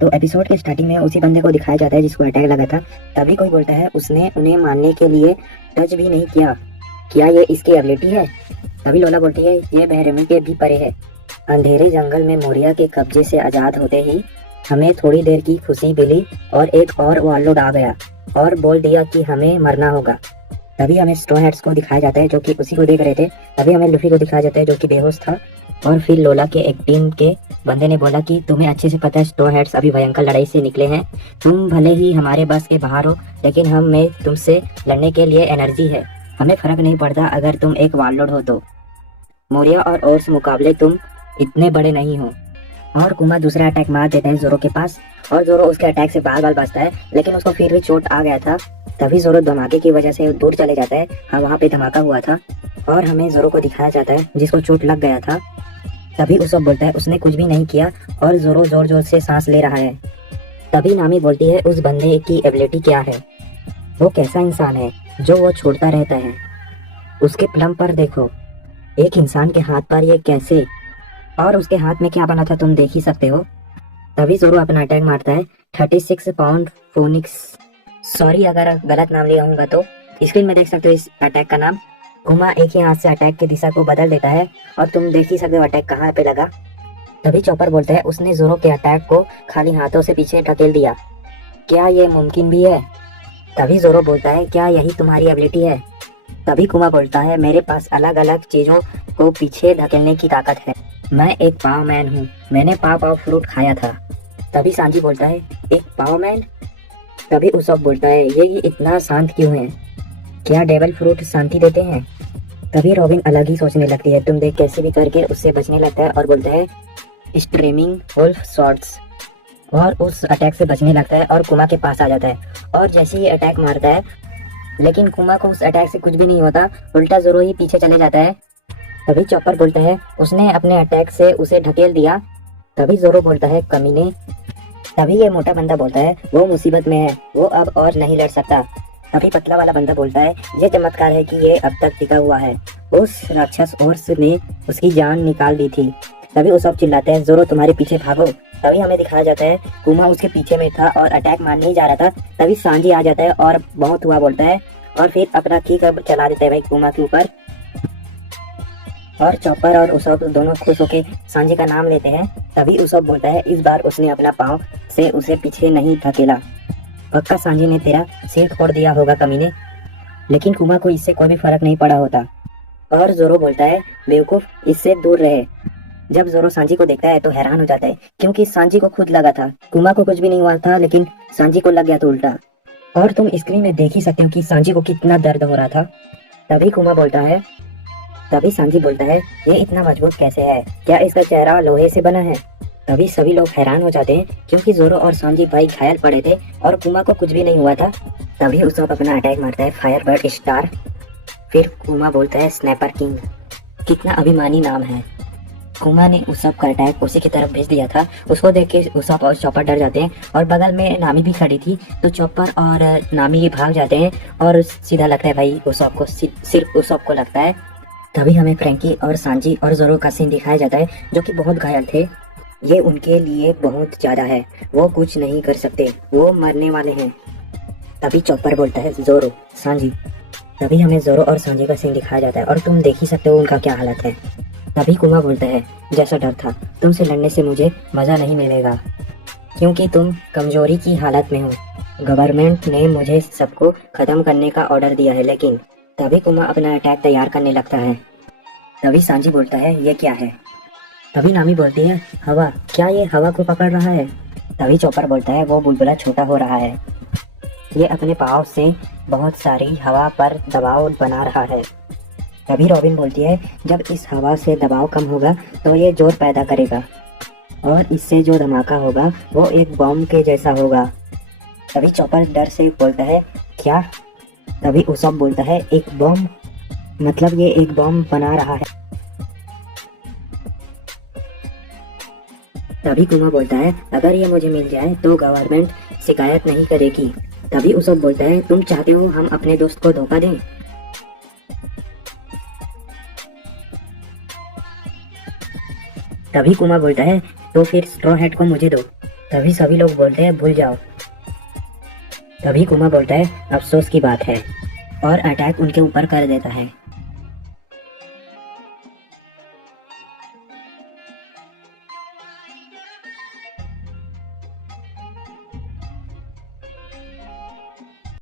तो एपिसोड के स्टार्टिंग में उसी बंदे को दिखाया जाता है जिसको अटैक लगा था। तभी कोई बोलता है उसने उन्हें मारने के लिए टच भी नहीं किया, क्या ये इसकी एबिलिटी है? तभी लोला बोलती है ये बहरमी के भी परे है। अंधेरे जंगल में मोरिया के कब्जे से आज़ाद होते ही हमें थोड़ी देर की खुशी मिली और एक और वारलोड आ गया और बोल दिया कि हमें मरना होगा। तभी हमें स्ट्रॉ हैट्स को दिखाया जाता है जो कि उसी को देख रहे थे। तभी हमें लूफी को दिखाया जाता है जो कि बेहोश था। और फिर लोला के एक टीम के बंदे ने बोला कि तुम्हें अच्छे से पता है स्ट्रॉ हैट्स अभी भयंकर लड़ाई से निकले हैं, तुम भले ही हमारे बस के बाहर हो लेकिन हम में तुमसे लड़ने के लिए एनर्जी है, हमें फर्क नहीं पड़ता अगर तुम एक वारलोड हो तो। मोरिया और ओर्स मुकाबले तुम इतने बड़े नहीं हो। और कुमा दूसरा अटैक मार देता है जोरो के पास और जोरो उसके अटैक से बाल बाल बचता है लेकिन उसको फिर भी चोट आ गया था। तभी जोरो धमाके की वजह से दूर चले जाता है। हाँ, वहाँ पे धमाका हुआ था और हमें जोरो को दिखाया जाता है जिसको चोट लग गया था। तभी उसको बोलता है उसने कुछ भी नहीं किया और जोरो जोर जोर से सांस ले रहा है। तभी नामी बोलती है उस बंदे की एबिलिटी क्या है, वो कैसा इंसान है जो वो छोड़ता रहता है, उसके प्लम पर देखो, एक इंसान के हाथ पर ये कैसे, और उसके हाथ में क्या बना था तुम देख ही सकते हो। तभी जोरो अपना अटैक मारता है 36 पाउंड फोनिक्स, सॉरी अगर गलत नाम लिया होगा तो। स्क्रीन में देख सकते हो इस अटैक का नाम। कुमा एक ही हाथ से अटैक की दिशा को बदल देता है और तुम देख ही सकते हो अटैक कहाँ पे लगा। तभी चॉपर बोलता है उसने जोरो के अटैक को खाली हाथों से पीछे ढकेल दिया, क्या ये मुमकिन भी है? तभी जोरो बोलता है क्या यही तुम्हारी एबिलिटी है? तभी कुमा बोलता है मेरे पास अलग अलग चीजों को पीछे धकेलने की ताकत है, मैं एक पाव मैन हूँ, मैंने पाव फ्रूट खाया था। तभी सांजी बोलता है एक पाव मैन? तभी उसब बोलता है ये इतना शांत क्यों है, क्या डेवल फ्रूट शांति देते हैं? तभी रॉबिन अलग ही सोचने लगती है, तुम देख कैसे भी करके उससे बचने लगता है और बोलता है स्ट्रीमिंग वुल्फ शॉट्स, और उस अटैक से बचने लगता है और कुमा के पास आ जाता है और जैसे ही अटैक मारता है लेकिन कुमा को उस अटैक से कुछ भी नहीं होता, उल्टा जोरो ही पीछे चले जाता है। तभी चॉपर बोलता है उसने अपने अटैक से उसे ढकेल दिया। तभी जोरो बोलता है कमीने। तभी ये मोटा बंदा बोलता है वो मुसीबत में है, वो अब और नहीं लड़ सकता। तभी पतला वाला बंदा बोलता है ये चमत्कार है कि ये अब तक टिका हुआ है, उस राक्षस ओर्स ने उसकी जान निकाल दी थी। तभी वो सब चिल्लाते हैं जोरो तुम्हारे पीछे भागो। तभी हमें दिखाया जाता है कुमा उसके पीछे में था और अटैक मारने ही जा रहा था। तभी सांजी आ जाता है और बहुत हुआ बोलता है और फिर अपना किक चला देता है भाई कुमा के ऊपर। और चॉपर और उसब दोनों खुश होके सांजी का नाम लेते हैं। तभी उसब बोलता है इस बार उसने अपना पाँव से उसे पीछे नहीं धकेला, पक्का सांजी ने तेरा सिर फोड़ दिया होगा कमीने। लेकिन कुमा को इससे कोई भी फर्क नहीं पड़ा होता और जोरो बोलता है बेवकूफ, इससे दूर रहे। जब जोरो सांजी को देखता है तो हैरान हो जाता है क्योंकि सांजी को खुद लगा था, कुमा को कुछ भी नहीं हुआ था लेकिन सांजी को लग गया तो उल्टा। और तुम स्क्रीन में देख ही सकते हो कि सांजी को कितना दर्द हो रहा था। तभी कुमा बोलता है, तभी सांजी बोलता है ये इतना मजबूत कैसे है, क्या इसका चेहरा लोहे से बना है? तभी सभी लोग हैरान हो जाते हैं क्योंकि जोरो और सांजी भाई घायल पड़े थे और कुमा को कुछ भी नहीं हुआ था। तभी उसब अपना अटैक मारता है फायरबर्ड स्टार। फिर कुमा बोलता है स्नैपर किंग, कितना अभिमानी नाम है। कुमा ने उसब का अटैक उसी की तरफ भेज दिया था। उसको देख के उसब और चॉपर डर जाते हैं और बगल में नामी भी खड़ी थी तो चॉपर और नामी ही भाग जाते हैं और सीधा लगता है भाई उसब को, सिर्फ उसब को लगता है। तभी हमें फ्रैंकी और सांजी और जोरो का सीन दिखाया जाता है जो कि बहुत घायल थे। ये उनके लिए बहुत ज्यादा है, वो कुछ नहीं कर सकते, वो मरने वाले हैं। तभी चॉपर बोलता है जोरो सांजी। तभी हमें जोरो और सांजी का सीन दिखाया जाता है और तुम देख ही सकते हो उनका क्या हालत है। तभी कुमा बोलता है जैसा डर था, तुमसे लड़ने से मुझे मजा नहीं मिलेगा क्योंकि तुम कमजोरी की हालत में हो, गवर्नमेंट ने मुझे सबको खत्म करने का ऑर्डर दिया है। लेकिन तभी कुमा अपना अटैक तैयार करने लगता है। तभी सांजी बोलता है ये क्या है? तभी नामी बोलती है हवा, क्या ये हवा को पकड़ रहा है? तभी चॉपर बोलता है वो बुलबुला छोटा हो रहा है, ये अपने पाँव से बहुत सारी हवा पर दबाव बना रहा है। तभी रॉबिन बोलती है जब इस हवा से दबाव कम होगा तो ये जोर पैदा करेगा और इससे जो धमाका होगा वो एक बॉम्ब के जैसा होगा। तभी चॉपर डर से बोलता है क्या? तभी उसब बोलता है एक बॉम्ब, मतलब ये एक बॉम्ब बना रहा है। तभी कुमा बोलता है अगर ये मुझे मिल जाए तो गवर्नमेंट शिकायत नहीं करेगी, तभी उसोप बोलता है, तुम चाहते हो हम अपने दोस्त को धोखा दें? तभी कुमा बोलता है, तो फिर स्ट्रॉ हैट को मुझे दो। तभी सभी लोग बोलते हैं, भूल जाओ। तभी कुमा बोलता है, अफसोस की बात है, और अटैक उनके ऊपर कर देता है।